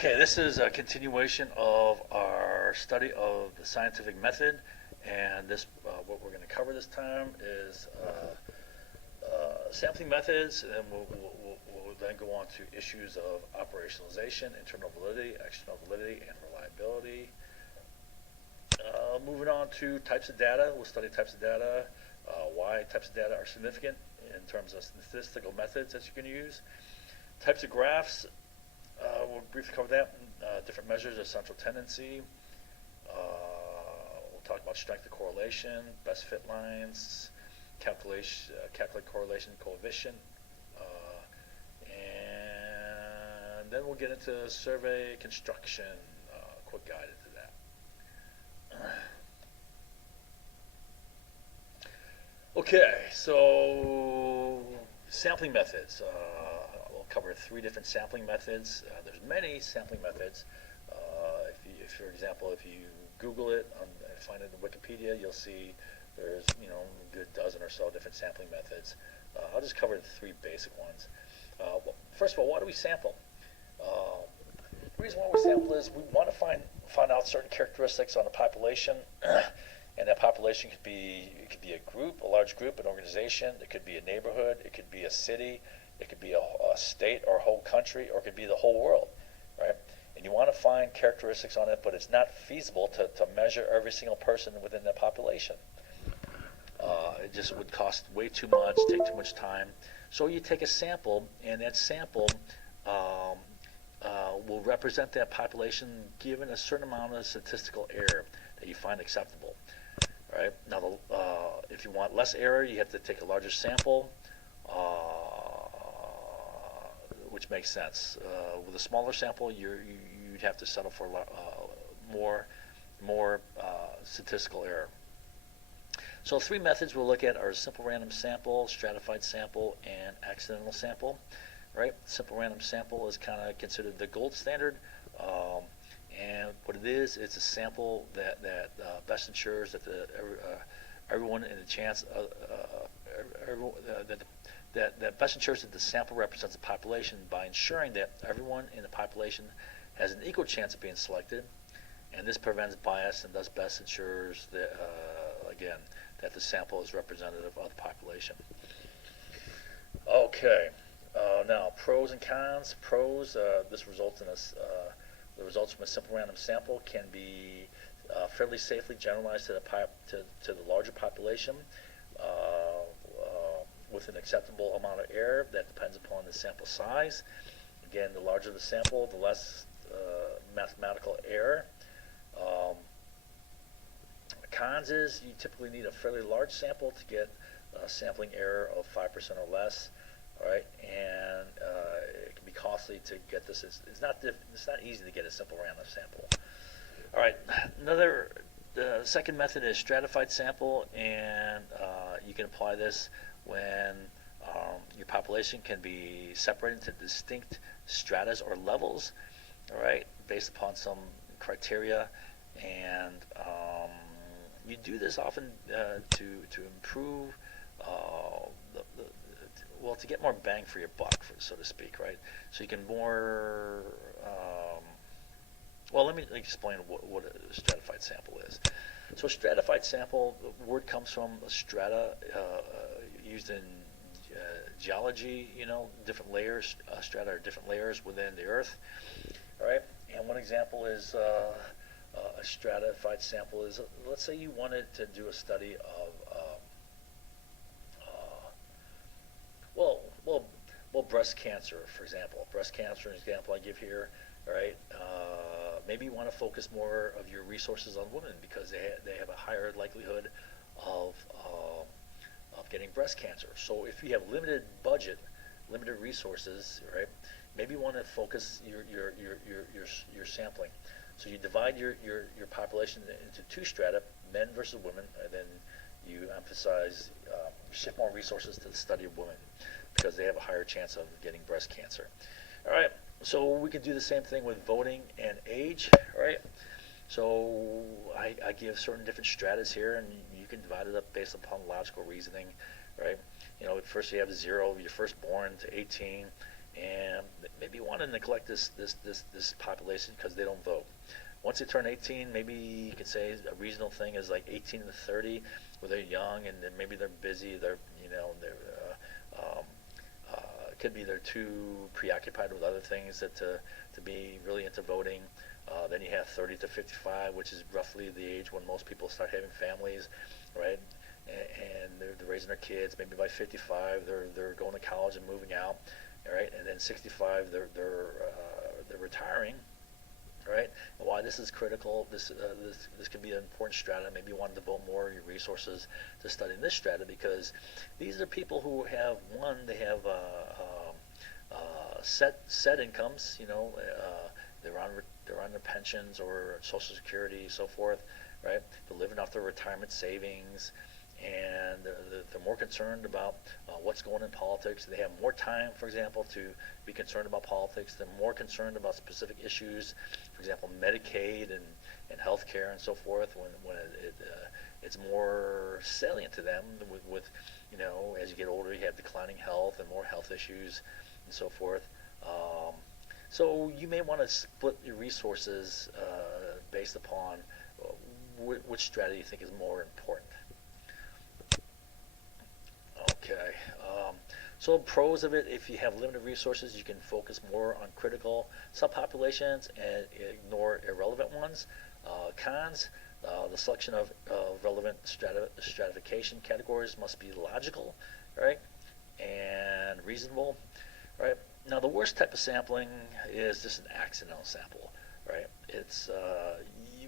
Okay, this is a continuation of our study of the scientific method, and what we're going to cover this time is sampling methods, and then we'll then go on to issues of operationalization, internal validity, external validity, and reliability. Moving on to types of data, we'll study types of data, why types of data are significant in terms of statistical methods that you can use. Types of graphs, we'll briefly cover that. Different measures of central tendency. We'll talk about strength of correlation, best fit lines, calculate correlation coefficient, and then we'll get into survey construction. Quick guide into that. Okay, so sampling methods. We'll cover 3 different sampling methods. There's many sampling methods. For example, if you Google it and find it in Wikipedia, you'll see there's a good dozen or so different sampling methods. I'll just cover the 3 basic ones. First of all, why do we sample? The reason why we sample is we want to find out certain characteristics on a population, and that population could be a group, a large group, an organization. It could be a neighborhood. It could be a city. It could be a state or a whole country, or it could be the whole world, right? And you want to find characteristics on it, but it's not feasible to measure every single person within the population. It just would cost way too much, take too much time. So you take a sample, and that sample will represent that population given a certain amount of statistical error that you find acceptable. Right? Now, if you want less error, you have to take a larger sample, which makes sense. With a smaller sample, you'd have to settle for more statistical error. So 3 methods we'll look at are simple random sample, stratified sample, and accidental sample. Right? Simple random sample is kind of considered the gold standard, and what it is, it's a sample that best ensures that everyone in a chance that best ensures that the sample represents the population by ensuring that everyone in the population has an equal chance of being selected, and this prevents bias and thus best ensures that again that the sample is representative of the population. Okay, now pros and cons. Pros: this results in the results from a simple random sample can be fairly safely generalized to the larger population with an acceptable amount of error that depends upon the sample size. Again, the larger the sample, the less mathematical error. Cons is you typically need a fairly large sample to get a sampling error of 5% or less. All right, and it can be costly to get this. It's not easy to get a simple random sample. All right, the second method is stratified sample, and you can apply this when your population can be separated into distinct stratas or levels, all right, based upon some criteria, and you do this often to improve to get more bang for your buck, so to speak, right? So you can more. Let me explain what a stratified sample is. So a stratified sample, the word comes from a strata used in geology. Different layers. Strata are different layers within the Earth. All right. And one example is a stratified sample is, let's say you wanted to do a study of breast cancer, for example. Breast cancer, an example I give here, right? Maybe you want to focus more of your resources on women because they have a higher likelihood of getting breast cancer. So if you have limited budget, limited resources, right? Maybe you want to focus your sampling. So you divide your population into 2 strata, men versus women, and then you emphasize, shift more resources to the study of women because they have a higher chance of getting breast cancer. All right, so we can do the same thing with voting and age, right? So I give certain different stratas here, and you can divide it up based upon logical reasoning, right? First you have 0, your firstborn, to 18, and maybe you want to neglect this population because they don't vote. Once they turn 18, maybe you could say a reasonable thing is like 18 to 30, where they're young and then maybe they're busy. It could be they're too preoccupied with other things to be really into voting. Then you have 30 to 55, which is roughly the age when most people start having families, right? And they're raising their kids. Maybe by 55, they're going to college and moving out, right? And then 65, they're retiring, right? And why this is critical, this can be an important strata. Maybe you want to devote more of your resources to studying this strata, because these are people who have, one, they have set incomes. They're on their pensions or Social Security, so forth, right? They're living off their retirement savings, and they're more concerned about what's going on in politics. They have more time, for example, to be concerned about politics. They're more concerned about specific issues, for example, Medicaid and health care and so forth, when it's more salient to them with as you get older, you have declining health and more health issues and so forth. So you may want to split your resources based upon which strategy you think is more important. Okay. So pros of it: if you have limited resources, you can focus more on critical subpopulations and ignore irrelevant ones. Cons: the selection of relevant stratification categories must be logical, right, and reasonable, right? Now, the worst type of sampling is just an accidental sample, right? It's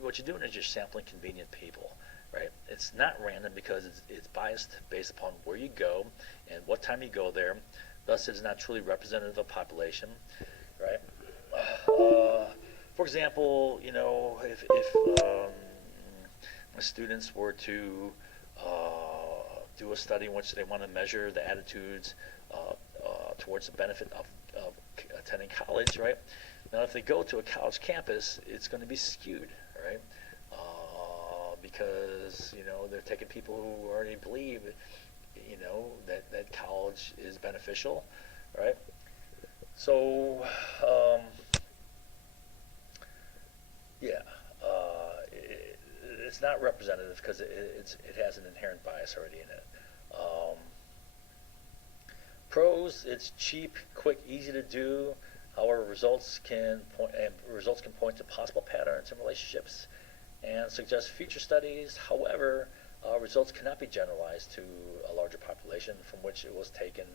what you're doing is you're sampling convenient people, right? It's not random because it's biased based upon where you go and what time you go there. Thus, it's not truly representative of population, right? For example, if students were to do a study in which they want to measure the attitudes towards the benefit of attending college, right? Now, if they go to a college campus, it's going to be skewed, right? Because they're taking people who already believe, that college is beneficial, right? So, it's not representative because it has an inherent bias already in it. Pros: it's cheap, quick, easy to do. However, results can point to possible patterns and relationships and suggest future studies. However, results cannot be generalized to a larger population from which it was taken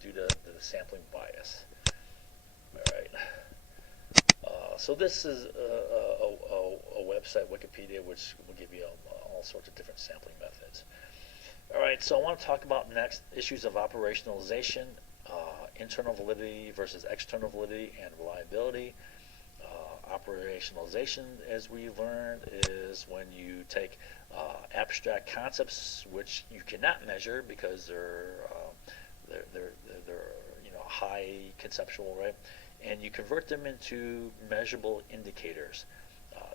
due to the sampling bias. All right. So this is a website, Wikipedia, which will give you all sorts of different sampling methods. All right, so I want to talk about next issues of operationalization, internal validity versus external validity, and reliability. Operationalization, as we learned, is when you take abstract concepts which you cannot measure because they're high conceptual, right? And you convert them into measurable indicators,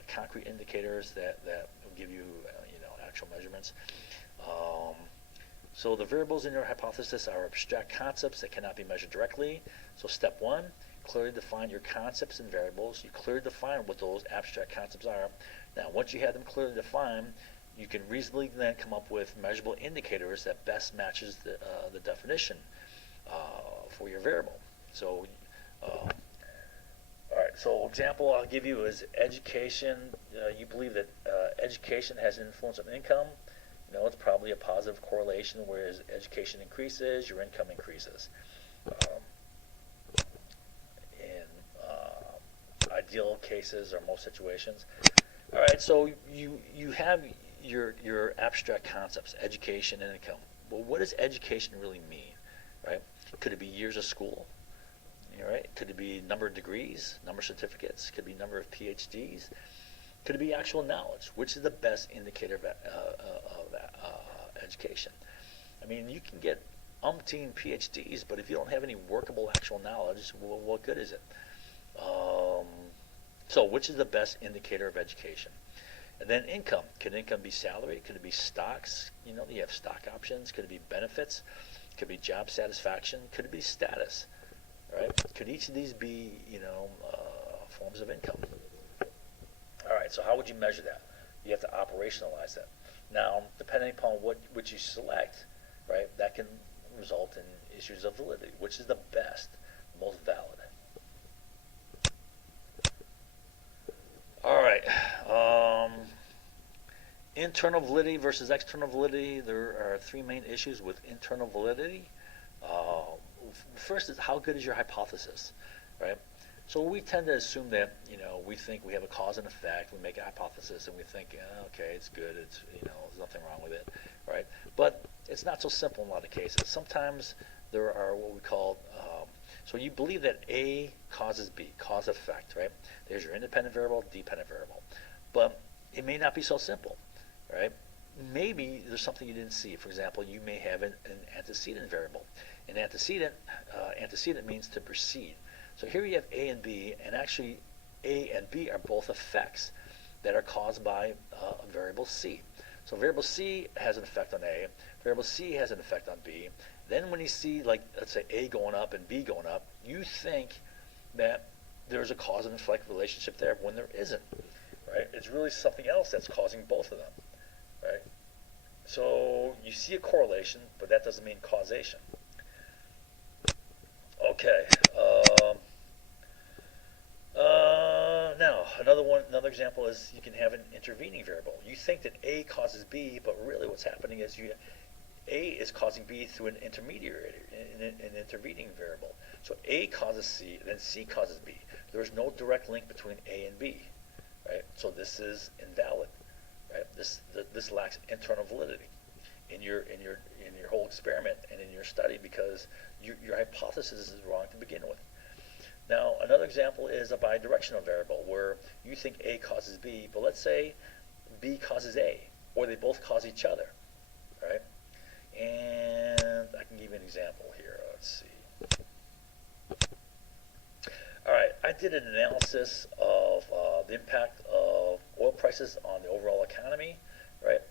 concrete indicators that will give you actual measurements. So the variables in your hypothesis are abstract concepts that cannot be measured directly. So step one: clearly define your concepts and variables. You clearly define what those abstract concepts are. Now, once you have them clearly defined, you can reasonably then come up with measurable indicators that best matches the definition for your variable. So, all right. So, example I'll give you is education. You believe that education has an influence on income. It's probably a positive correlation, whereas education increases, your income increases. In ideal cases or most situations. All right, so you have your abstract concepts, education and income. Well, what does education really mean, right? Could it be years of school? Right? Could it be number of degrees, number of certificates? Could it be number of PhDs? Could it be actual knowledge? Which is the best indicator of education? I mean, you can get umpteen PhDs, but if you don't have any workable actual knowledge, well, what good is it? So which is the best indicator of education? And then income. Could income be salary? Could it be stocks? You have stock options. Could it be benefits? Could it be job satisfaction? Could it be status? right? Could each of these be, forms of income? All right, so how would you measure that? You have to operationalize that. Now, depending upon which you select, right, that can result in issues of validity. Which is the best, most valid? All right. Internal validity versus external validity. There are three main issues with internal validity. First is, how good is your hypothesis, right? So we tend to assume that, we think we have a cause and effect. We make a hypothesis and we think, okay, it's good. It's, there's nothing wrong with it, right? But it's not so simple in a lot of cases. Sometimes there are what we call, so you believe that A causes B, cause effect, right? There's your independent variable, dependent variable. But it may not be so simple, right? Maybe there's something you didn't see. For example, you may have an antecedent variable. An antecedent means to precede. So here you have A and B, and actually A and B are both effects that are caused by variable C. So variable C has an effect on A, variable C has an effect on B. Then when you see, like, let's say A going up and B going up, you think that there's a cause and effect relationship there when there isn't, right? It's really something else that's causing both of them, right? So you see a correlation, but that doesn't mean causation. Okay. Now, another example is you can have an intervening variable. You think that A causes B, but really what's happening is A is causing B through an intermediary, an intervening variable. So A causes C, then C causes B. There's no direct link between A and B, right? So this is invalid, right? This lacks internal validity in your whole experiment and in your study, because your hypothesis is wrong to begin with. Now, another example is a bi-directional variable where you think A causes B, but let's say B causes A, or they both cause each other, right? And I can give you an example here. Let's see. All right, I did an analysis of the impact of oil prices on the overall economy, right?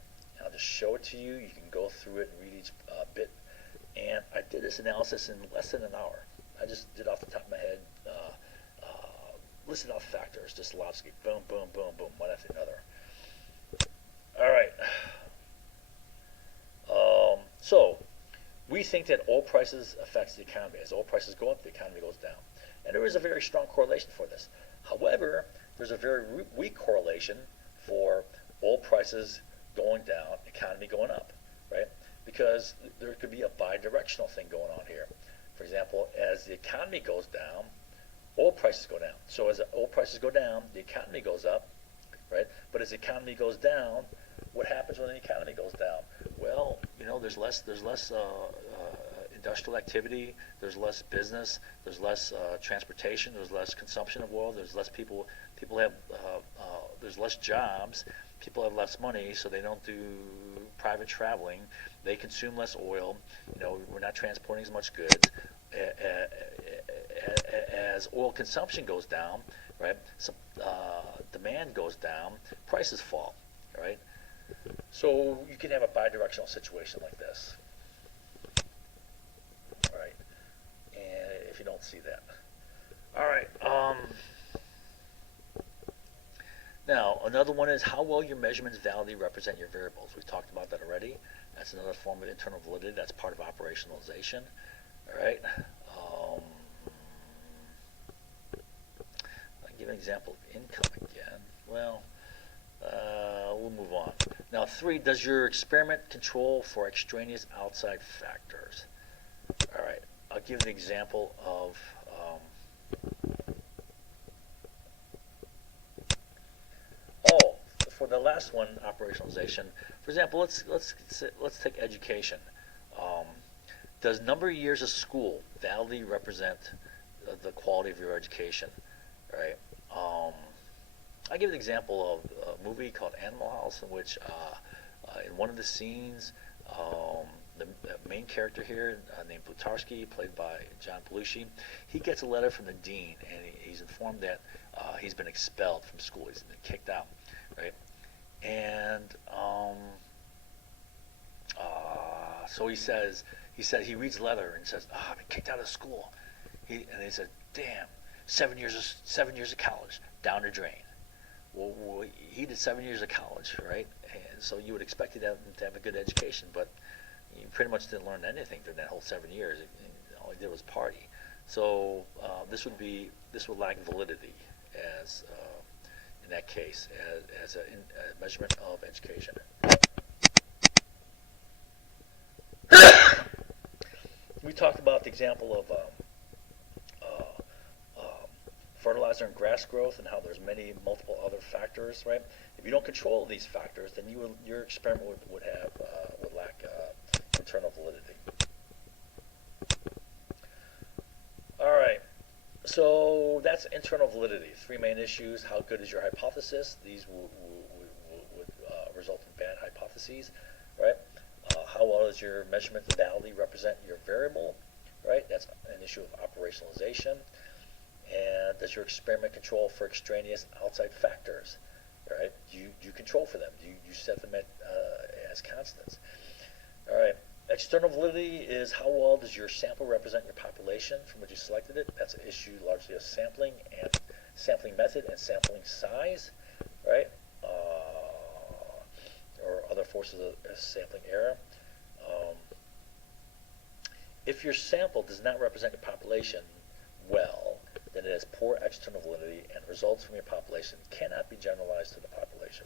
I'll just show it to you. You can go through it and read each bit. And I did this analysis in less than an hour. I just did off the top of my head, listed off factors, just lots of boom, boom, boom, boom, one after another. All right. So we think that oil prices affects the economy. As oil prices go up, the economy goes down. And there is a very strong correlation for this. However, there's a very weak correlation for oil prices going down, economy going up, right? Because there could be a bi-directional thing going on here. For example, as the economy goes down, oil prices go down. So as the oil prices go down, the economy goes up, right? But as the economy goes down, what happens when the economy goes down? Well, there's less industrial activity, there's less business, there's less transportation, there's less consumption of oil, there's less people have, there's less jobs, people have less money, so they don't do private traveling, they consume less oil, we're not transporting as much goods. As oil consumption goes down, right, so demand goes down, prices fall, right? So you can have a bi-directional situation like this, all right? And if you don't see that, all right. Now another one is how well your measurements validly represent your variables. We talked about that already. That's another form of internal validity. That's part of operationalization. All right. I'll give an example of income again. Well, we'll move on. Now, 3, does your experiment control for extraneous outside factors? All right, I'll give an example of for the last one, operationalization. For example, let's take education. Does number of years of school validly represent the quality of your education? Right. I'll give an example of a movie called Animal House, in which in one of the scenes, the main character here, named Plutarski, played by John Belushi, he gets a letter from the dean, and he's informed that he's been expelled from school. He's been kicked out, right? And so he reads the letter and says, I've been kicked out of school. And they said, damn, 7 years of college down the drain. Well, he did 7 years of college, right? And so you would expect him to have a good education, but he pretty much didn't learn anything during that whole 7 years. All he did was party. So this would lack validity as in that case as a measurement of education. We talked about the example of fertilizer and grass growth and how there's multiple other factors, right? If you don't control these factors, then your experiment would lack internal validity. All right, so that's internal validity. Three main issues: how good is your hypothesis? These would result in bad hypotheses, right? How well does your measurement modality represent your variable, right? That's an issue of operationalization. And does your experiment control for extraneous outside factors, right? Do you control for them? Do you set them as constants? All right. External validity is how well does your sample represent your population from which you selected it. That's an issue largely of sampling and sampling method and sampling size, right? Or other forces of sampling error. If your sample does not represent your population well, then it has poor external validity, and results from your population cannot be generalized to the population.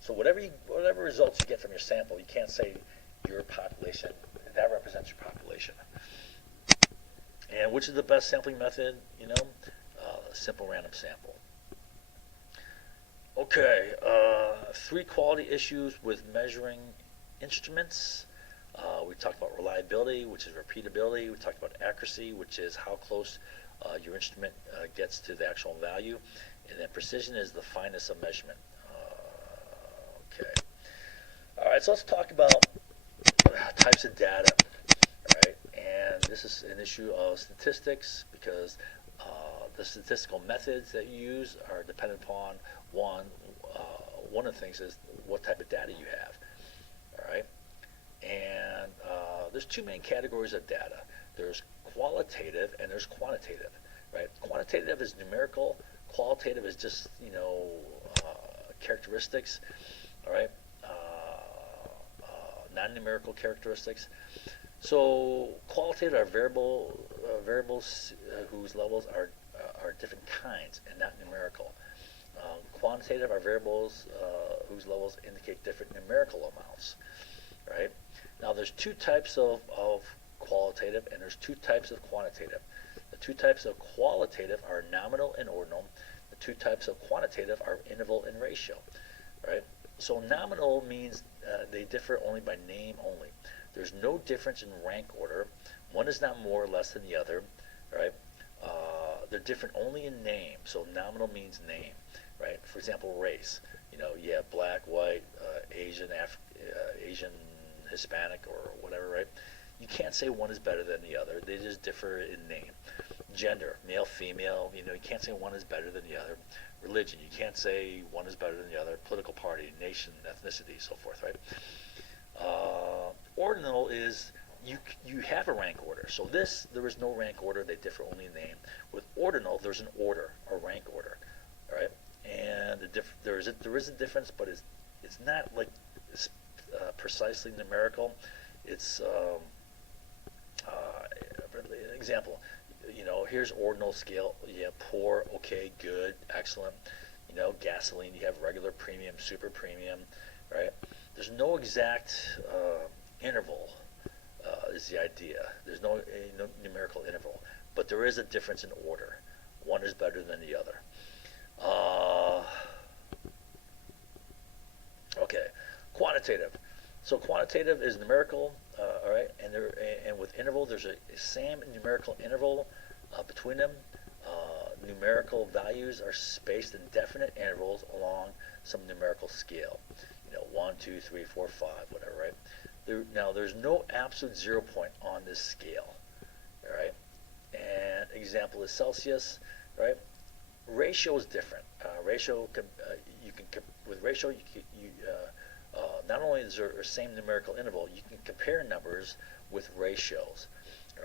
So whatever results you get from your sample, you can't say your population, that represents your population. And which is the best sampling method? Simple random sample. Okay, three quality issues with measuring instruments. We talked about reliability, which is repeatability. We talked about accuracy, which is how close your instrument gets to the actual value. And then precision is the fineness of measurement. Okay. All right, so let's talk about types of data. Right? And this is an issue of statistics because the statistical methods that you use are dependent upon one of the things is what type of data you have. All right. And there's two main categories of data. There's qualitative and there's quantitative, right? Quantitative is numerical. Qualitative is just characteristics, all right? Non-numerical characteristics. So qualitative are variables whose levels are different kinds and not numerical. Quantitative are variables whose levels indicate different numerical amounts, right? Now there's two types of qualitative and there's two types of quantitative. The two types of qualitative are nominal and ordinal. The two types of quantitative are interval and ratio, right? So nominal means they differ only by name only. There's no difference in rank order. One is not more or less than the other, right? They're different only in name. So nominal means name, right? For example, race. You have black, white, Asian, Asian, Hispanic, or whatever, right? You can't say one is better than the other. They just differ in name. Gender, male, female, you can't say one is better than the other. Religion, you can't say one is better than the other. Political party, nation, ethnicity, so forth, right? Ordinal is you have a rank order. So there is no rank order. They differ only in name. With ordinal, there's an order, a rank order, all right? And there is a difference, but it's not like precisely numerical. It's an example. Here's ordinal scale. You have poor, okay, good, excellent. Gasoline. You have regular, premium, super premium, right? There's no exact interval. Is the idea. There's no numerical interval, but there is a difference in order. One is better than the other. Okay, quantitative. So quantitative is numerical, all right, and with interval, there's a same numerical interval between them. Numerical values are spaced in definite intervals along some numerical scale. 1, 2, 3, 4, 5, whatever, right? Now, there's no absolute 0 point on this scale, all right? And example is Celsius, right? Ratio is different. With ratio, not only is there a same numerical interval, you can compare numbers with ratios,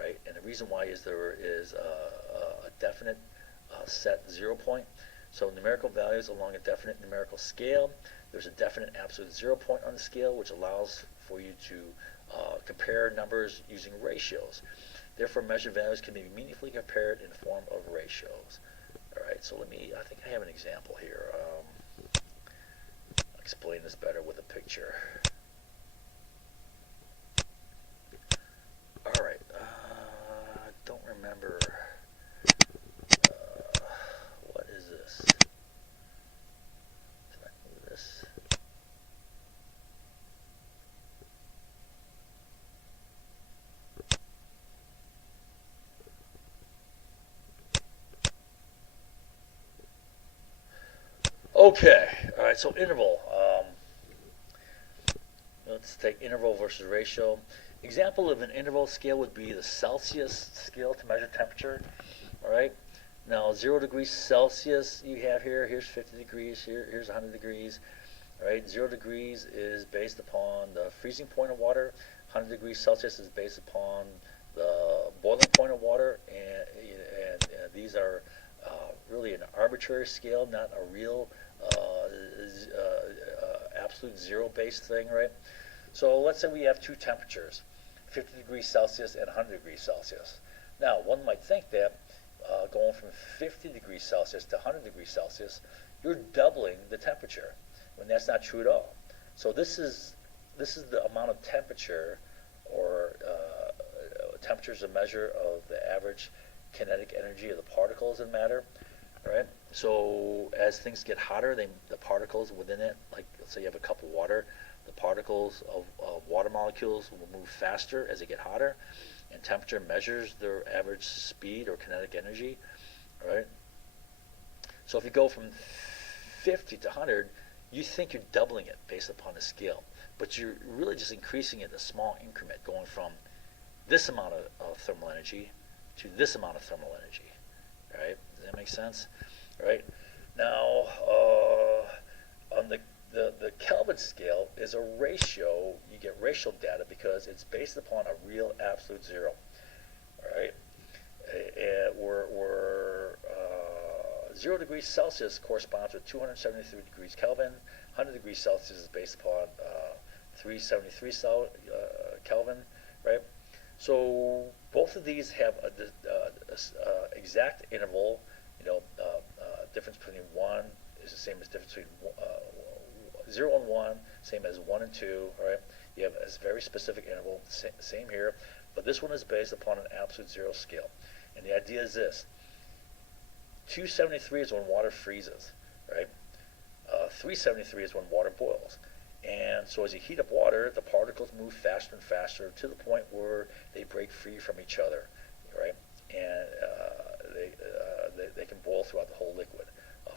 right? And the reason why is there is a definite set 0 point. So numerical values along a definite numerical scale. There's a definite absolute 0 point on the scale, which allows for you to compare numbers using ratios. Therefore, measured values can be meaningfully compared in the form of ratios. All right, so I think I have an example here. I'll explain this better with a picture. All right, I don't remember. What is this? Did I move this? Okay, all right, so interval. Let's take interval versus ratio. Example of an interval scale would be the Celsius scale to measure temperature. All right. Now 0 degrees Celsius you have here. Here's 50 degrees. Here's 100 degrees. All right. 0 degrees is based upon the freezing point of water. 100 degrees Celsius is based upon the boiling point of water, and these are really an arbitrary scale, not a real absolute zero-based thing, right? So let's say we have two temperatures, 50 degrees Celsius and 100 degrees Celsius. Now, one might think that going from 50 degrees Celsius to 100 degrees Celsius, you're doubling the temperature, when that's not true at all. So this is the amount of temperature, or temperature is a measure of the average kinetic energy of the particles in matter. Right? So as things get hotter, the particles within it, like let's say you have a cup of water, the particles of water molecules will move faster as they get hotter, and temperature measures their average speed or kinetic energy. Right? So if you go from 50 to 100, you think you're doubling it based upon the scale, but you're really just increasing it in a small increment, going from this amount of thermal energy to this amount of thermal energy. Right? Does that make sense? Right? Now, on the Kelvin scale is a ratio. You get ratio data because it's based upon a real absolute zero. Right? And where 0 degrees Celsius corresponds with 273 degrees Kelvin. 100 degrees Celsius is based upon 373 Kelvin. Right? So both of these have a exact interval. Difference between 1 is the same as difference between 0 and 1, same as 1 and 2. All right, you have a very specific interval, same here, but this one is based upon an absolute zero scale. And the idea is this: 273 is when water freezes, right? 373 is when water boils. And so as you heat up water, the particles move faster and faster to the point where they break free from each other, right? And they can boil throughout the whole liquid,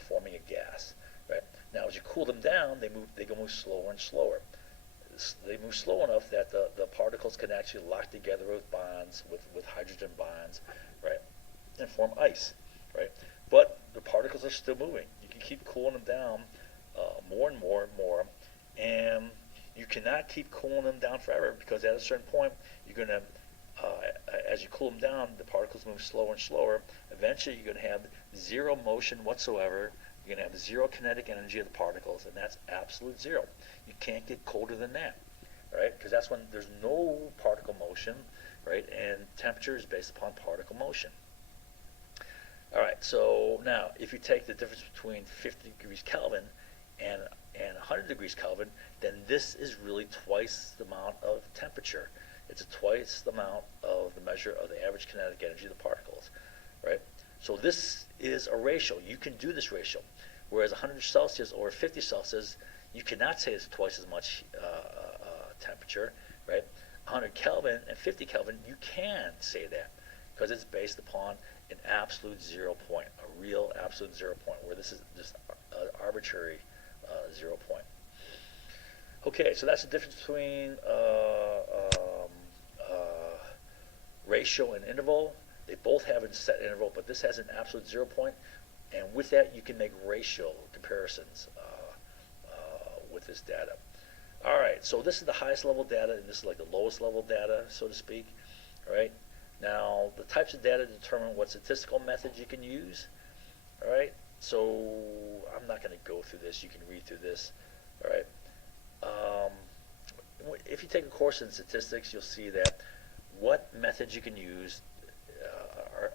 forming a gas, right? Now, as you cool them down, they can move slower and slower. They move slow enough that the particles can actually lock together with bonds, with hydrogen bonds, right, and form ice, right? But the particles are still moving. You can keep cooling them down more and more and more, and you cannot keep cooling them down forever, because at a certain point, you're going to as you cool them down, the particles move slower and slower. Eventually, you're going to have zero motion whatsoever. You're going to have zero kinetic energy of the particles, and that's absolute zero. You can't get colder than that, right? Because that's when there's no particle motion, right? And temperature is based upon particle motion. All right, so now if you take the difference between 50 degrees Kelvin and 100 degrees Kelvin, then this is really twice the amount of temperature. It's twice the amount of the measure of the average kinetic energy of the particles, right? So this is a ratio. You can do this ratio. Whereas 100 Celsius or 50 Celsius, you cannot say it's twice as much temperature, right? 100 Kelvin and 50 Kelvin, you can say that, because it's based upon an absolute 0 point, a real absolute 0 point, where this is just an arbitrary 0 point. Okay, so that's the difference between ratio and interval. They both have a set interval, but this has an absolute 0 point, and with that you can make ratio comparisons with this data. All right, so this is the highest level data, and this is like the lowest level data, so to speak. All right, Now, the types of data determine what statistical methods you can use. All right, so I'm not going to go through this. You can read through this. All right. If you take a course in statistics, you'll see that what methods you can use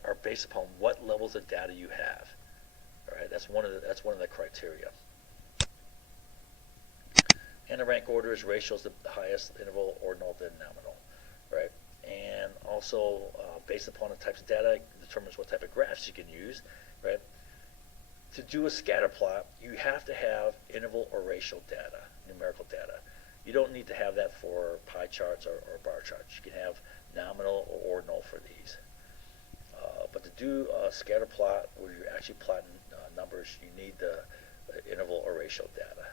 are based upon what levels of data you have. All right, that's one of the criteria. And the rank order is ratio is the highest, interval, ordinal, then nominal, right? And also, based upon the types of data, determines what type of graphs you can use, right? To do a scatter plot, you have to have interval or ratio data, numerical data. You don't need to have that for pie charts or bar charts. You can have nominal or ordinal for these. But to do a scatter plot where you're actually plotting numbers, you need the interval or ratio data.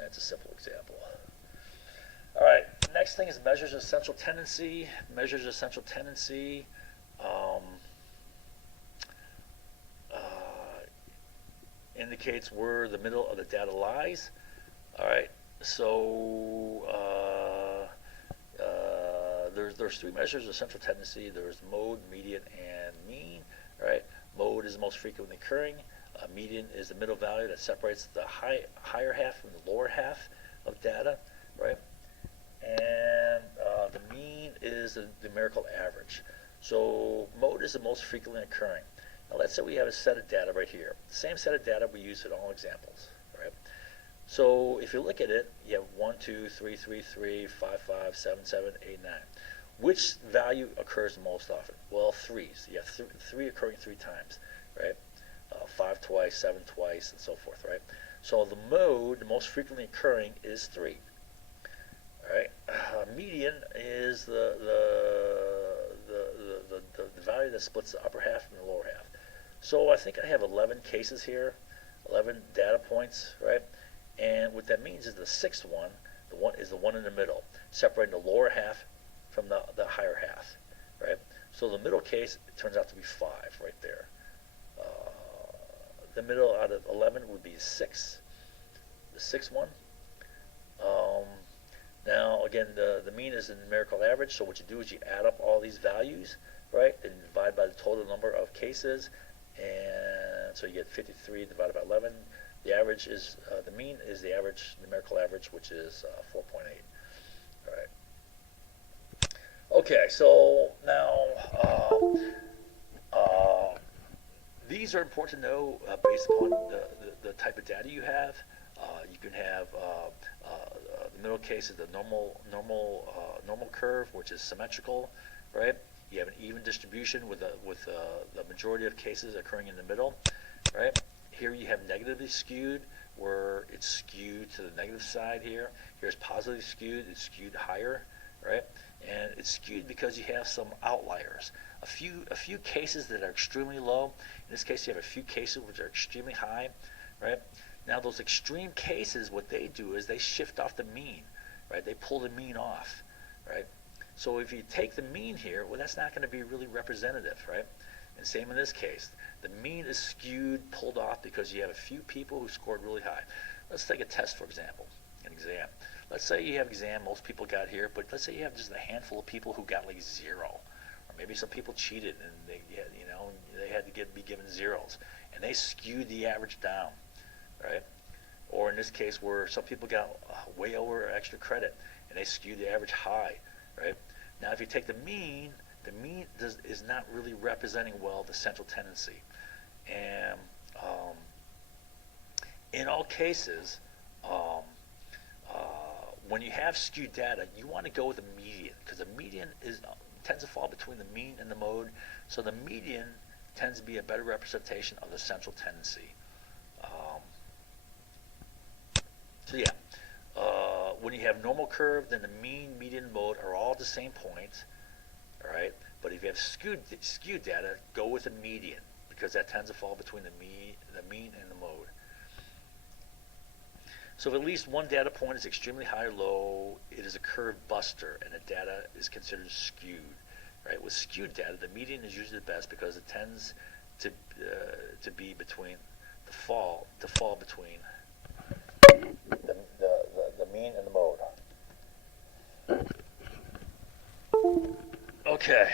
That's a simple example. All right, next thing is measures of central tendency. Measures of central tendency indicates where the middle of the data lies. All right, so there's three measures of central tendency. There's mode, median, and mean. All right, mode is the most frequently occurring. Median is the middle value that separates the higher half from the lower half of data, right? And the mean is the numerical average. So mode is the most frequently occurring. Now let's say we have a set of data right here. The same set of data we use in all examples, right? So if you look at it, you have 1, 2, 3, 3, 3, 5, 5, 7, 7, 8, 9. Which value occurs most often? Well, threes. You have three occurring 3 times, right? 5 twice, 7 twice, and so forth, right? So the mode, the most frequently occurring, is 3. All right. Median is the value that splits the upper half from the lower half. So I think I have 11 cases here, 11 data points, right? And what that means is the sixth one, is the one in the middle, separating the lower half from the higher half, right? So the middle case, it turns out to be 5 right there. The middle out of 11 would be 6, the sixth one. Now, again, the mean is the numerical average, so what you do is you add up all these values, right, and divide by the total number of cases, and so you get 53 divided by 11. The average is, the mean is the average, numerical average, which is 4.8. All right. Okay, so now, these are important to know based upon the type of data you have. You can have the middle case is the normal curve, which is symmetrical, right? You have an even distribution with the majority of cases occurring in the middle, right? Here you have negatively skewed, where it's skewed to the negative side here. Here's positively skewed, it's skewed higher, right? And it's skewed because you have some outliers. A few cases that are extremely low. In this case, you have a few cases which are extremely high, right? Now, those extreme cases, what they do is they shift off the mean, right? They pull the mean off, right? So if you take the mean here, well, that's not going to be really representative, right? And same in this case. The mean is skewed, pulled off because you have a few people who scored really high. Let's take a test, for example, an exam. Let's say you have an exam, most people got here, but let's say you have just a handful of people who got like 0. Or maybe some people cheated and they had to be given zeros. And they skewed the average down, right? Or in this case where some people got way over extra credit and they skewed the average high, right? Now if you take the mean is not really representing well the central tendency. And in all cases, when you have skewed data, you want to go with a median because the median tends to fall between the mean and the mode. So the median tends to be a better representation of the central tendency. So yeah, when you have normal curve, then the mean, median, mode are all at the same point. All right, but if you have skewed data, go with a median because that tends to fall between the mean and the mode. So if at least one data point is extremely high or low, it is a curve buster, and the data is considered skewed. Right, with skewed data, the median is usually the best because it tends to be between the fall between the mean and the mode. Okay.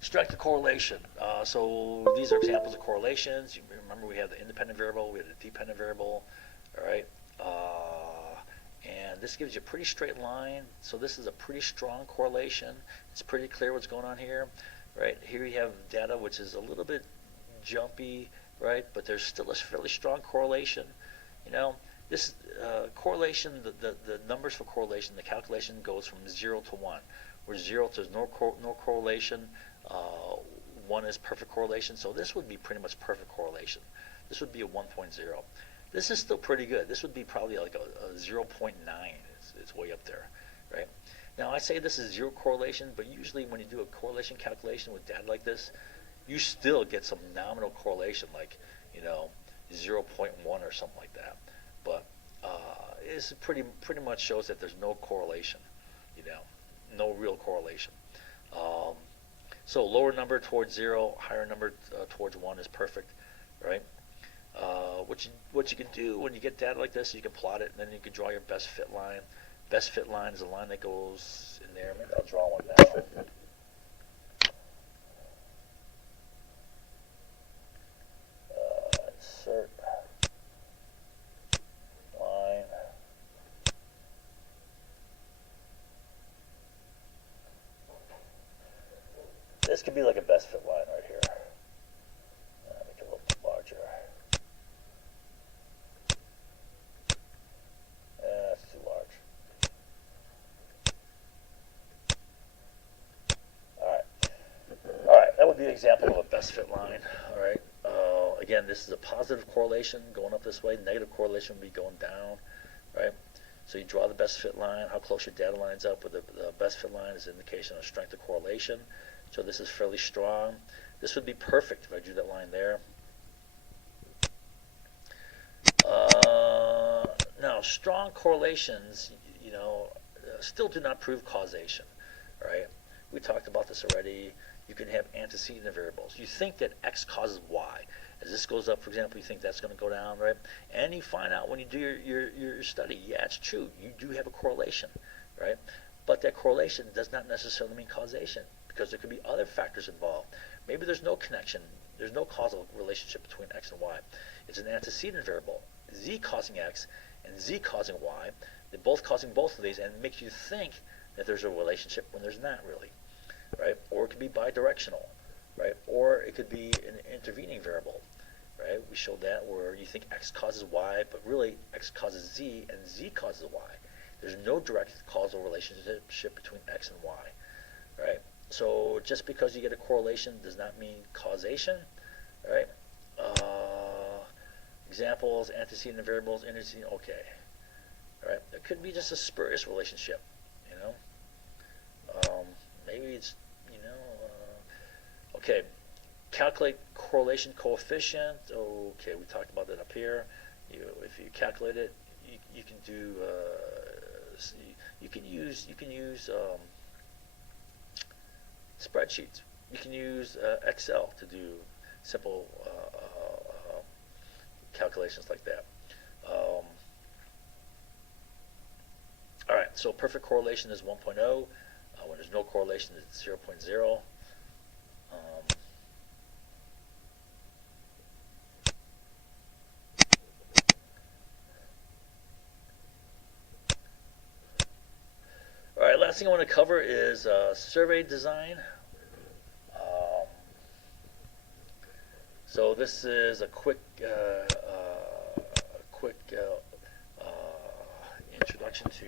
Strike the correlation. So these are examples of correlations. You remember we have the independent variable, we have the dependent variable, all right? And this gives you a pretty straight line. So this is a pretty strong correlation. It's pretty clear what's going on here, right? Here you have data which is a little bit jumpy, right? But there's still a fairly strong correlation. You know, this correlation, the numbers for correlation, the calculation goes from 0 to 1. Where 0 there's no correlation, 1 is perfect correlation. So this would be pretty much perfect correlation. This would be a 1.0. This is still pretty good. This would be probably like a 0.9. It's way up there, right? Now I say this is zero correlation, but usually when you do a correlation calculation with data like this, you still get some nominal correlation, like 0.1 or something like that. But it pretty much shows that there's no correlation, no real correlation. So lower number towards 0, higher number towards 1 is perfect, right? What you can do when you get data like this, you can plot it, and then you can draw your best fit line. Best fit line is a line that goes in there. Maybe I'll draw one now. Insert line. This could be like a best fit line right here. Make it a little larger. That's too large. All right, that would be an example of a best fit line. All right. Again, this is a positive correlation going up this way. Negative correlation would be going down, right? So you draw the best fit line, how close your data lines up with the best fit line is an indication of strength of correlation. So this is fairly strong. This would be perfect if I drew that line there. Now, strong correlations, still do not prove causation, right? We talked about this already. You can have antecedent variables. You think that X causes Y. As this goes up, for example, you think that's going to go down, right? And you find out when you do your study, yeah, it's true. You do have a correlation, right? But that correlation does not necessarily mean causation, because there could be other factors involved. Maybe there's no connection. There's no causal relationship between X and Y. It's an antecedent variable, Z causing X and Z causing Y. They're both causing both of these, and it makes you think that there's a relationship when there's not really, right? Or it could be bidirectional, right? Or it could be an intervening variable, right? We showed that where you think X causes Y, but really X causes Z and Z causes Y. There's no direct causal relationship between X and Y, right? So just because you get a correlation does not mean causation, right? Examples, antecedent variables, antecedent, okay. All right, it could be just a spurious relationship, maybe it's, okay, calculate correlation coefficient. Okay, we talked about that up here. If you calculate it, you can do, you can use spreadsheets. You can use Excel to do simple calculations like that. All right, so perfect correlation is 1.0. When there's no correlation, it's 0.0. All right, last thing I want to cover is survey design. So this is a quick introduction to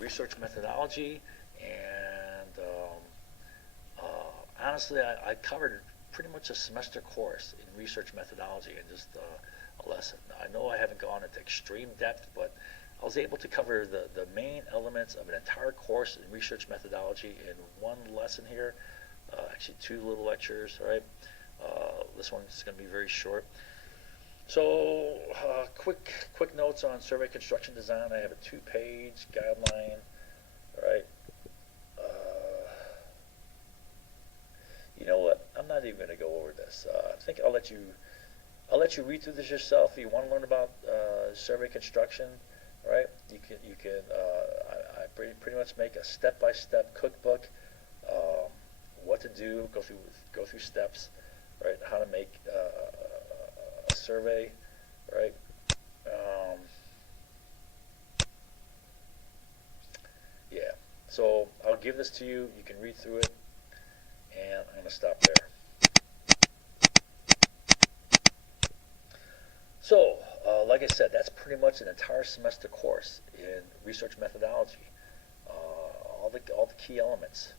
research methodology, and honestly, I covered pretty much a semester course in research methodology in just a lesson. I know I haven't gone into extreme depth, but I was able to cover the main elements of an entire course in research methodology in one lesson here. Actually, 2 little lectures, right? This one's going to be very short. So, quick notes on survey construction design. I have a 2-page guideline, right? You know what? I'm not even going to go over this. I think I'll let you read through this yourself. If you want to learn about survey construction, right? I pretty much make a step-by-step cookbook. What to do, go through steps, right? How to make a survey, right? Yeah. So I'll give this to you. You can read through it, and I'm going to stop there. So, like I said, that's pretty much an entire semester course in research methodology. All the key elements.